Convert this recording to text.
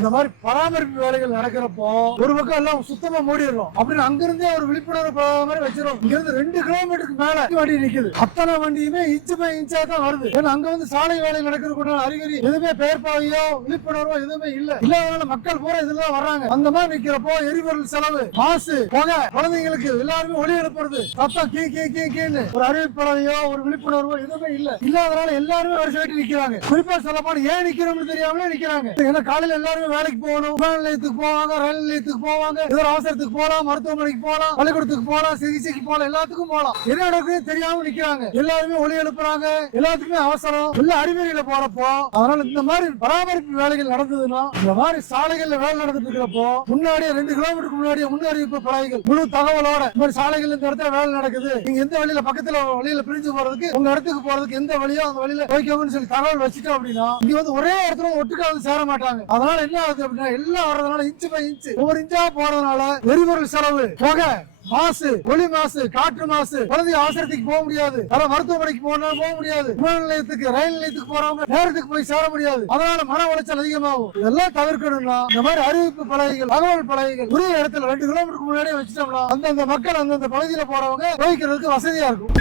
இந்த மாதிரி பராமரிப்பு வேலைகள் நடக்கிறப்போ ஒரு பக்கம் எல்லாம் சுத்தமா மூடிடுறோம் அப்படின்னு அங்கிருந்தே ஒரு விழிப்புணர்வு மாதிரி வச்சிடும். இங்க இருந்து 2 கிலோமீட்டருக்கு மேல வண்டி நிக்குது. அத்தனை வண்டியுமே இன்ச்சு பை இன்ச்சா தான் வருது. ஏன்னா அங்க வந்து சாலை வேலை நடக்கிறதுக்கு அறிகுறி எதுவுமே பெயர்ப்பாவையோ விழிப்புணர்வோ எதுவுமே இல்ல. இல்லாதனால மக்கள் பூரா இதுதான் வர்றாங்க. அந்த மாதிரி நிக்கிறப்போ எரிபொருள் செலவு, மாசு, புகை, குழந்தைங்களுக்கு எல்லாருமே ஒளி எழுப்புறது, சத்தம் கீ கீ கீ கீன்னு ஒரு அறிவிப்பறையோ ஒரு விழிப்புணர்வோ எதுவுமே இல்ல. இல்லாதனால எல்லாருமே வருஷம் வெட்டி நிக்கிறாங்க. குறிப்பா சொல்ல போனா ஏன் நிக்கிறோம்னு தெரியாமலே நிக்கிறாங்க. ஏன்னா காலையில எல்லாருமே வேலைக்கு போகணும், விமான நிலையத்துக்கு போவாங்க, ரயில் நிலையத்துக்கு போவாங்க, ஏதோ அவசரத்துக்கு போகலாம், மருத்துவமனைக்கு போகலாம், பள்ளிக்கூடத்துக்கு போகலாம், சிகிச்சைக்கு போகலாம், எல்லாத்துக்கும் போகலாம். என்ன நடக்குது தெரியாம நிக்கிறாங்க. எல்லாருமே ஒளி எழுப்புறாங்க, எல்லாத்துக்குமே அவசரம், எல்லா அறிவியல போறப்போ அதனால இந்த மாதிரி பராமரிப்பு வேலைகள் நடந்ததுன்னா இந்த மாதிரி சாலைகள்ல வேலை நடந்துட்டு இருக்கிறப்போ முன்னாடியே 2 கிலோமீட்டருக்கு முன்னாடியே முன்னறிவிப்பு பலகைகள் முழு தகவலோட இந்த மாதிரி சாலைகள் இந்த இடத்துல வேலை நடக்குது, நீங்க எந்த வழியில பக்கத்துல வழியில பிரிஞ்சு போறதுக்கு உங்க இடத்துக்கு போறதுக்கு எந்த வழியோ அந்த வழியில போய்க்கோங்கன்னு சொல்லி தகவல் வச்சுட்டோம் அப்படின்னா இங்க வந்து ஒரே இடத்துல ஒட்டுக்கா வந்து சேர மாட்டாங்க. அதனால என்ன ஆகுது அப்படின்னா எல்லாம் வர்றதுனால இன்ச்சு பை இன்ச்சு ஒவ்வொரு இன்ச்சா போறதுனால எரிபொருள் செலவு, புகை, மாசு, ஒளி மாசு, காற்று மாசு, குழந்தை அவசரத்துக்கு போக முடியாது, மருத்துவமனைக்கு போக முடியாது, விமான நிலையத்துக்கு ரயில் நிலையத்துக்கு போறவங்க நேரத்துக்கு போய் சேர முடியாது. அதனால மன உளைச்சல் அதிகமாகும். இதெல்லாம் தவிர்க்கணும்னா இந்த மாதிரி அறிவிப்பு பலகைகள், தகவல் பலகைகள் உரிய இடத்துல 2 கிலோமீட்டருக்கு முன்னாடியே வச்சுட்டோம்னா அந்தந்த மக்கள் அந்தந்த பகுதியில போறவங்க போய்க்கிறதுக்கு வசதியா இருக்கும்.